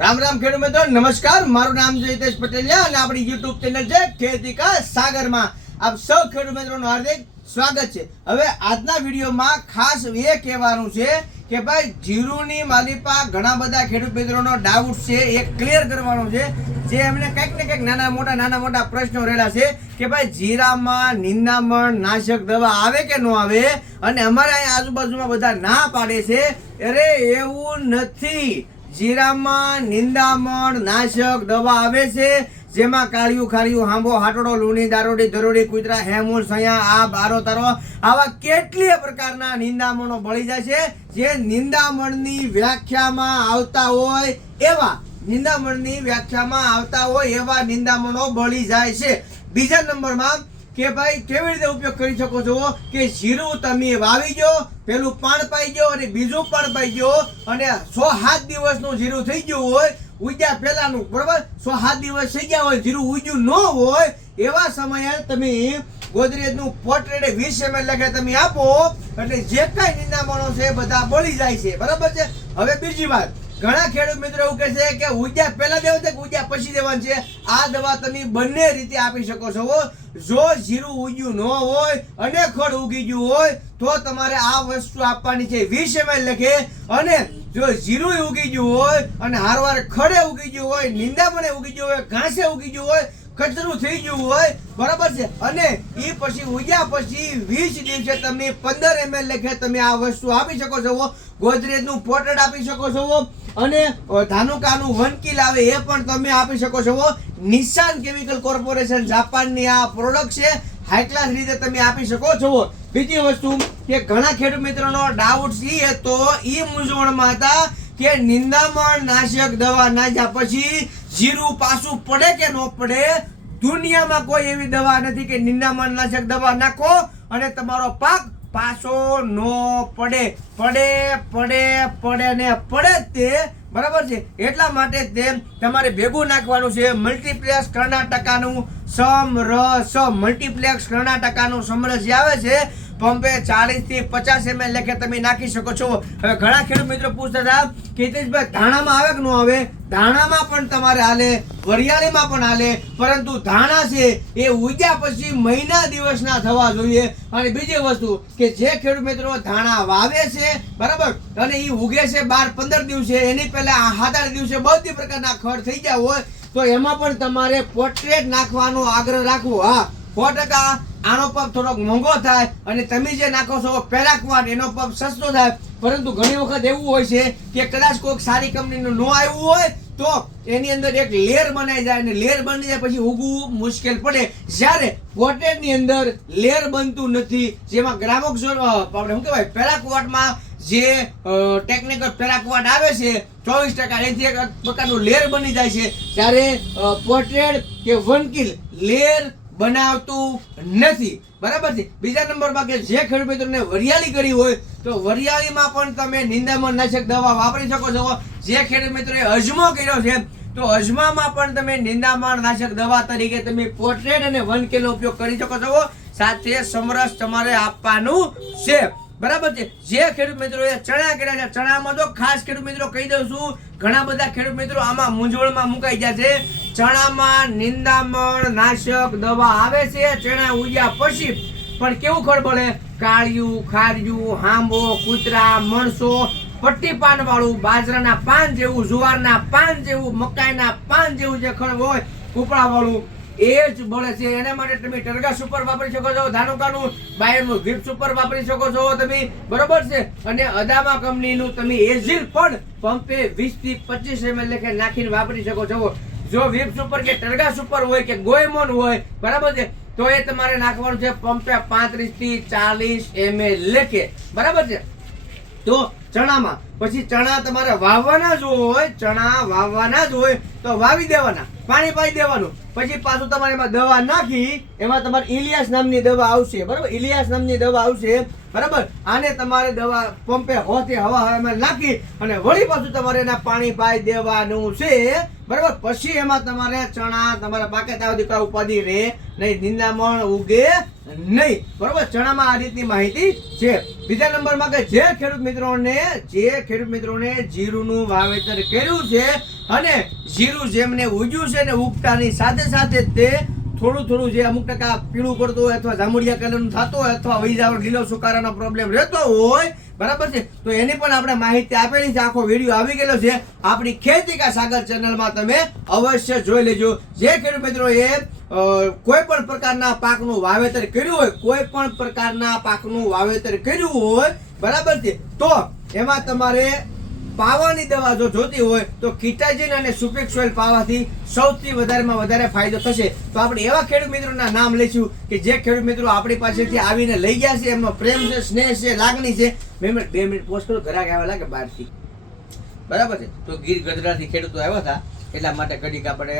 રામ રામ ખેડૂત મિત્રો, નમસ્કાર. મારું નામ છે હિતેશ પટેલિયા અને આપણી યુટ્યુબ ચેનલ છે ખેતિકા સાગરમાં. આપ સૌ ખેડૂત મિત્રોનું હાર્દિક સ્વાગત છે. હવે આજના વિડીયોમાં ખાસ એ કહેવાનું છે કે ભાઈ, જીરુની માલિપા ઘણા બધા ખેડૂત મિત્રોનો ડાઉટ છે, એ ક્લિયર કરવાનો છે. જે એમને કંઈક ને કંઈક નાના મોટા નાના મોટા પ્રશ્નો રહેલા છે કે ભાઈ, જીરામાં નિંદામણ નાશક દવા આવે કે ન આવે? અને અમારે અહીંયા આજુબાજુમાં બધા ના પાડે છે. અરે, એવું નથી. જીરામાં નિંદામણ, નાશક, દવા આવે છે, જેમાં કાળિયું ખાળિયું હાંબો હાટડો, લૂણી, દારોડી દરોડી કુતરા હેમુલ સયા, આ, બારો, તારો, આવા કેટલીય પ્રકારના નિંદામણો બળી જાય છે. જે નિંદામણની વ્યાખ્યામાં આવતા હોય એવા, નિંદામણની વ્યાખ્યામાં આવતા હોય એવા નિંદામણો બળી જાય છે. બીજા નંબરમાં કે ભાઈ કેવી રીતે ઉપયોગ કરી શકો છો? કે જીરું તમે વાવી ગયો, પેલું પાણ પાઈ ગયો અને બીજું પણ પાઈ ગયો અને સો સાત દિવસનું જીરું થઈ ગયું હોય ઉગ્યા પહેલાનું, બરોબર? સો સાત દિવસ થઈ ગયા હોય, જીરું ઉગ્યું ન હોય, એવા સમયે તમે ગોદરેજનું પોર્ટ્રેટ વીસ એમએલ લખે તમે આપો, એટલે જે કાંઈ નિંદામણો છે બધા બળી જાય છે. બરાબર છે? હવે બીજી વાત. ઘણા ખેડૂત મિત્રો એવું કહે છે કે ઉજા પહેલા દેવું છે ઉગ્યા પછી દેવાનું છે? આ દવા તમે બંને રીતે આપી શકો છો જો જીરું ઉગ્યું ન હોય, અને ખડ ઉગી ગયું હોય, તો તમારે આ વસ્તુ આપવાની છે. વીસ એમએલ લખે, અને જો જીરું ઉગી ગયું હોય, અને હારવાર ખડે ઉગી ગયું હોય, નિંદામણે ઉગી ગયું હોય, ઘાસે ઉગી ગયું હોય, કચરું થઈ ગયું હોય, બરાબર છે? અને એ પછી ઉગ્યા પછી વીસ દિવસે તમે પંદર એમએલ લેખે, તમે આ વસ્તુ આપી શકો છો ગોદરેજનું પોર્ટ્રેટ આપી શકો છો અને ધાનુકાનું વન કિલ આવે એ પણ તમે આપી શકો છો. નિશાન કેમિકલ કોર્પોરેશન જાપાનની આ પ્રોડક્ટ છે. હાઈ ક્લાસ રીતે તમે આપી શકો છો. બીજી વસ્તુ કે ઘણા ખેડૂત મિત્રોનો ડાઉટ એ હતો એ મૂંઝવણમાં હતા કે નિંદામણ નાશક દવા નાખ્યા પછી જીરું પાછું પડે કે ન પડે? દુનિયામાં કોઈ એવી દવા નથી કે નિંદામણ નાશક દવા નાખો અને તમારો પાક પાછો નો પડે. પડે પડે પડે ને પડે તે. બરાબર છે? એટલા માટે તે તમારે ભેગું નાખવાનું છે મલ્ટીપ્લેક્સ કર્ણાટકાનું સમ ર સ મલ્ટીપ્લેક્સ કર્ણાટકાનું સમરસ આવે છે પંપે ચાલીસથી પચાસ એમએલ લેખે તમે નાખી શકો છો. હવે ઘણા ખેડૂત મિત્રો પૂછતા હતા કે ધાણામાં આવે કે ન આવે? ધાણામાં પણ તમારે હાલે, વરિયાળીમાં પણ હાલે, પરંતુ ધાણા છે એ ઉગ્યા પછી મહિના દિવસના થવા જોઈએ. અને બીજી વસ્તુ કે જે ખેડૂત મિત્રો ધાણા વાવે છે, બરાબર? અને એ ઉગે છે બાર પંદર દિવસે, એની પહેલા સાત આઠ દિવસે બધી પ્રકારના ખડ થઈ ગયા હોય, તો એમાં પણ તમારે પોર્ટ્રેટ નાખવાનો આગ્રહ રાખવો. હા સો ટકા આનો પગ થોડોક મોંઘો થાય અને તમે જે નાખો છો પેરાક્વાટ એનો પગ સસ્તો થાય. પરંતુ ઘણી વખત એવું હોય છે કે કદાચ કોઈક સારી કંપનીનું ન આવ્યું હોય તો એની અંદર એક લેયર બનાવી જાય અને લેયર બની જાય પછી ઉગવું મુશ્કેલ પડે. જ્યારે પોટેડની અંદર લેયર બનતું નથી, જેમાં ગ્રામક આપણે શું કહેવાય પેરાકવાટમાં જે ટેકનિકલ પેરાકવાટ આવે છે, ચોવીસ ટકા, એથી એક પ્રકારનું લેયર બની જાય છે. જ્યારે પોર્ટ્રેટ કે વનકીલ લેર બનાવતું નથી. બરાબર છે? બીજા નંબરમાં કે જે ખેડૂત મિત્રોને વરિયાળી કરી હોય, તો વરિયાળીમાં પણ તમે નિંદામણ નાશક દવા વાપરી શકો છો. જે ખેડૂત મિત્રોએ અજમો કર્યો છે, તો અજમામાં પણ તમે નિંદામણ નાશક દવા તરીકે તમે પોર્ટ્રેટ અને વન કિલો ઉપયોગ કરી શકો છો. સાથે સમરસ તમારે આપવાનું છે. બરાબર છે? જે ખેડૂત મિત્રોએ ચણા કર્યા છે, ચણામાં તો ખાસ ખેડૂત મિત્રો કહી દઉં છું, ઘણા બધા ખેડૂત મિત્રો આમાં મૂંઝવણમાં મુકાઈ ગયા છે. ચણામાં નિંદામણ, નાશક દવા આવે છે, ચણા ઉગ્યા પછી પણ કેવું પડે? કાળિયું, ખારિયું, હાંબો, કૂતરા મણસો પટ્ટી પાન વાળું બાજરાના પાન જેવું, જુવારના પાન જેવું, મકાઈના પાન જેવું જે ખળ હોય કૂપળા વાળું એ જ મળે છે. એના માટે તમે ટર્ગા સુપર વાપરી શકો છો, ધાનુકાનું બાયરનું વિપ સુપર વાપરી શકો છો તમે. બરોબર છે? અને અદામા કંપનીનું તમે એઝિલ પણ પંપે 20 થી પચીસ એમએલ લેખે નાખીને વાપરી શકો છો. જો વિપ સુપર કે ટર્ગા સુપર હોય કે ગોયમોન હોય, બરાબર છે? તો એ તમારે નાખવાનું છે પંપે પાંત્રીસથી ચાલીસ એમએલ લેખે. બરાબર છે? તો ચણામાં. પછી ચણા તમારે વાવવાના જ હોય, ચણા વાવવાના જ હોય, તો વાવી દેવાના. પાણી પાઈ દેવાનું. પછી પાછું તમારે એમાં દવા નાખી, એમાં તમારે ઇલિયાસ નામની દવા આવશે. બરાબર? ઇલિયાસ નામની દવા આવશે. બરાબર? આને તમારે દવા પંપે હોથી હવા હવામાં નાખી અને વળી પાછું તમારે એના પાણી પાઈ દેવાનું છે. બરાબર? પછી એમાં તમારે ચણા, તમારા પાકે ત્યાં સુધી રે, નહીં નિંદામણ ઉગે નહીં. બરાબર? ચણામાં આ રીતની માહિતી છે. બીજા નંબરમાં કે જે ખેડૂત મિત્રોને, જે ખેડૂત મિત્રોને જીરુંનું વાવેતર કર્યું છે અને જીરું જેમને ઉગ્યું છે ને ઉગતાની સાથે સાથે તે થોડું થોડું જે અમુક ટકા પીળું પડતું હોય અથવા જાંબુડિયા કલરનું થતું હોય અથવા વૈજાવ લીલો સુકારાનો પ્રોબ્લેમ રહેતો હોય, બરાબર છે? તો એની પણ આપણે માહિતી આપેલી છે. આખો વીડિયો આવી ગયેલો છે. આપણી ખેતી કા સાગર ચેનલમાં તમે અવશ્ય જોઈ લેજો. જે ખેડૂત મિત્રો એ કોઈ પણ પ્રકારના પાકનું વાવેતર કર્યું હોય કોઈ પણ પ્રકારના પાકનું વાવેતર કર્યું હોય, બરાબર છે? તો એમાં તમારે પાવાની દવા જો જોતી હોય તો કિટાજીન અને સુપિક સોઇલ પાવાથી સૌથી વધારેમાં વધારે ફાયદો થશે. તો આપણે એવા ખેડૂત મિત્રોના નામ લઈશું કે જે ખેડૂત મિત્રો આપણી પાસેથી આવીને લઈ ગયા છે. એમનો પ્રેમ છે, સ્નેહ છે, લાગણી છે. બે મિનિટ બે મિનિટ પોસ્ટ કરો ઘરાક આવ્યા લાગે બહારથી. બરાબર છે? તો ગીર ગઢડાથી ખેડૂતો આવ્યા હતા, એટલા માટે ઘડીક આપણે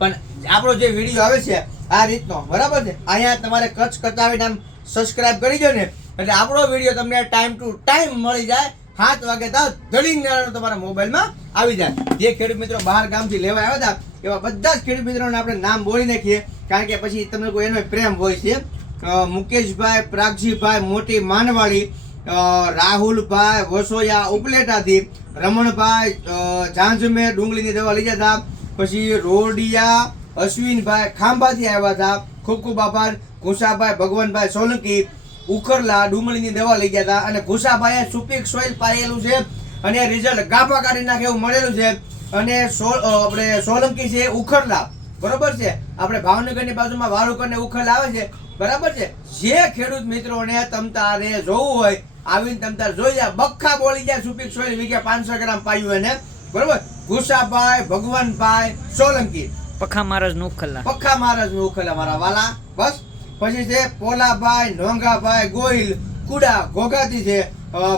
પણ આપણો જે વીડિયો આવે છે, આ રીતનો. બરાબર છે? અહીંયા તમારે કચ્છ કતાવી નામ સબસ્ક્રાઇબ કરી દો ને. એટલે આપણો વીડિયો તમને ટાઈમ ટુ ટાઈમ મળી જાય. સાત વાગે તાવ ધડીંગ નારાયણ તમારા મોબાઈલમાં આવી જાય. જે ખેડૂત મિત્રો બહાર ગામથી લેવા આવ્યા હતા, એવા બધા જ ખેડૂત મિત્રોને આપણે નામ બોલી નાખીએ, કારણ કે પછી તમને કોઈ એનો પ્રેમ હોય છે. મુકેશભાઈ, પ્રાગજીભાઈ, મોટી માનવાળી રાહુલભાઈ, વસોયા, ઉપલેટાથી રમણભાઈ ઝાંઝમેર ડુંગળીની દવા લઈ જતા પછી રોડિયા, અશ્વિનભાઈ ખાંભાથી આવ્યા હતા. ખૂબ ખૂબ આભાર. કુશાભાઈ ભગવાનભાઈ સોલંકી ઉખરલા ડુંગળીની દવા લઈ ગયા હતા અને ભૂસાભાઈએ સુપીક સોઇલ પાયેલું છે અને રિઝલ્ટ ગાફા કાઢી નાખે એવું મળેલું છે અને આપણે સોલંકી છે ઉખરલા. બરોબર છે? આપણે ભાવનગરની બાજુમાં વાળુકર ને ઉખરલા આવે છે. બરાબર છે? જે ખેડૂત મિત્રોને તમતારે જોવું હોય આવીને તમતાર જોઈ જાય બખ્ખા બોલી જાય સુપીક સોઇલ વીઘે પાંચસો ગ્રામ પાયું એને. બરોબર? ભૂસાભાઈ ભગવાનભાઈ સોલંકી. પખા મહારાજનું ખલ્લા પખ્ખા મહારાજનું ઉખેલા મારા વાલા. બસ? પછી છે પોલાભાઈ નોંગાભાઈ ગોહિલ, કુડા ઘોઘાથી છે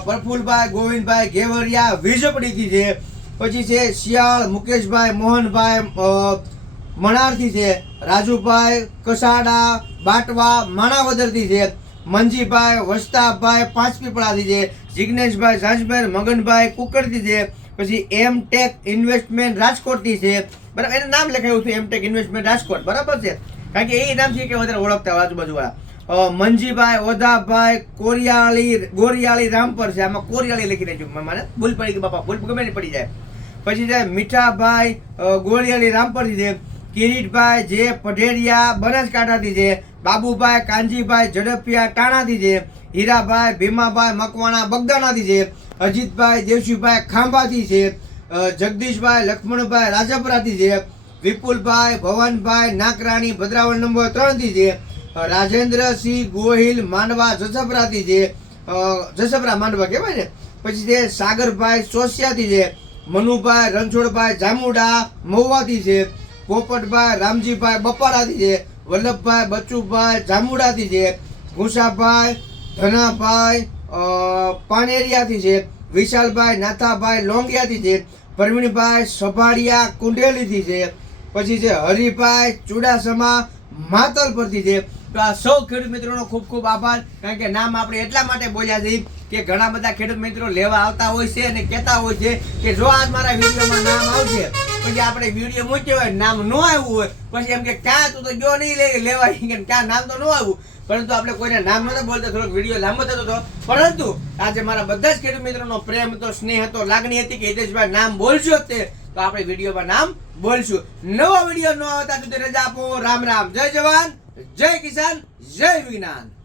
પ્રફુલભાઈ, ગોવિંદભાઈ, ઘેવરિયા વિઝપડીથી છે. પછી છે શિયાળ, મુકેશભાઈ, મોહનભાઈ મણારથી છે, રાજુભાઈ, કસાડા, બાટવા, માણાવદરથી છે, મંજીભાઈ, વસ્તાભાઈ, પાંચપીપળાથી છે, જિગ્નેશભાઈ ઝાંઝમેર મગનભાઈ, કુકરથી છે, પછી એમ ટેક ઇન્વેસ્ટમેન્ટ રાજકોટથી છે. બરાબર, એનું નામ લખાયું છે એમ ટેક ઇન્વેસ્ટમેન્ટ રાજકોટ. બરાબર છે? કારણ કે એ નામથી કે વધારે ઓળખતા હોય આજુબાજુવાળા. મંજીભાઈ, ઓધાભાઈ, કોરિયાળી, ગોરિયાળી રામપર છે. આમાં કોરિયાળી લખી દેજો મને ભૂલ પડી ગઈ, બાપા, ભૂલ ગમે પડી જાય. પછી છે, મીઠાભાઈ ગોરિયાળી રામપરથી છે. કિરીટભાઈ જે પઢેરિયા, બનાસકાંઠાથી છે. બાબુભાઈ, કાનજીભાઈ, ઝડપિયા, ટાણાથી છે. હીરાભાઈ, ભીમાભાઈ, મકવાણા, બગદાણાથી છે. અજીતભાઈ દેવશીભાઈ ખાંભાથી છે. જગદીશભાઈ, લક્ષ્મણભાઈ, રાજપરાથી છે. વિપુલભાઈ, ભવનભાઈ, નાકરાણી ભદ્રાવળ નંબર ત્રણથી છે. રાજેન્દ્રસિંહ ગોહિલ, માંડવા જસપરાથી છે. જસપરા, માંડવા કહેવાય ને? પછી છે સાગરભાઈ સોસિયાથી છે. મનુભાઈ, રણછોડભાઈ, જામુડા મહુવાથી છે. પોપટભાઈ, રામજીભાઈ બપાડાથી છે. વલ્લભભાઈ બચ્ચુભાઈ જામુડાથી છે. ઘુસાભાઈ ધનાભાઈ પાનેરિયાથી છે. વિશાલભાઈ, નાથાભાઈ લોંગિયાથી છે. પ્રવીણભાઈ, સભાડિયા કુંડેલીથી છે. પછી છે હરિભાઈ ચુડાસમા, માતલ પરથી છે. તો આ સૌ ખેડૂત મિત્રોનો ખૂબ ખૂબ આભાર, કારણ કે નામ આપણે એટલા માટે બોલ્યા છીએ કે ઘણા બધા ખેડૂત મિત્રો લેવા આવતા હોય છે અને કહેતા હોય છે કે જો આજ મારા વિડીયોમાં નામ આવશે, પછી આપણે વીડિયો મૂક્યો હોય, નામ ન આવ્યું હોય, પછી એમ કે ક્યાં તું તો ગયો નહીં લેવા કે ક્યાં નામ તો ન આવ્યું. પરંતુ આપણે કોઈને નામ નહોતા બોલતા, થોડોક વીડિયો લાંબો થતો હતો. પરંતુ આજે મારા બધા જ ખેડૂત મિત્રોનો પ્રેમ હતો, સ્નેહ હતો, લાગણી હતી કે હિતેશભાઈ નામ બોલશો તે, તો આપણે વિડીયોમાં નામ બોલશું. નવો વીડિયો ન આવતા સુધી રજા આપો. રામ રામ. જય જવાન. જય કિસાન. જય વિજ્ઞાન.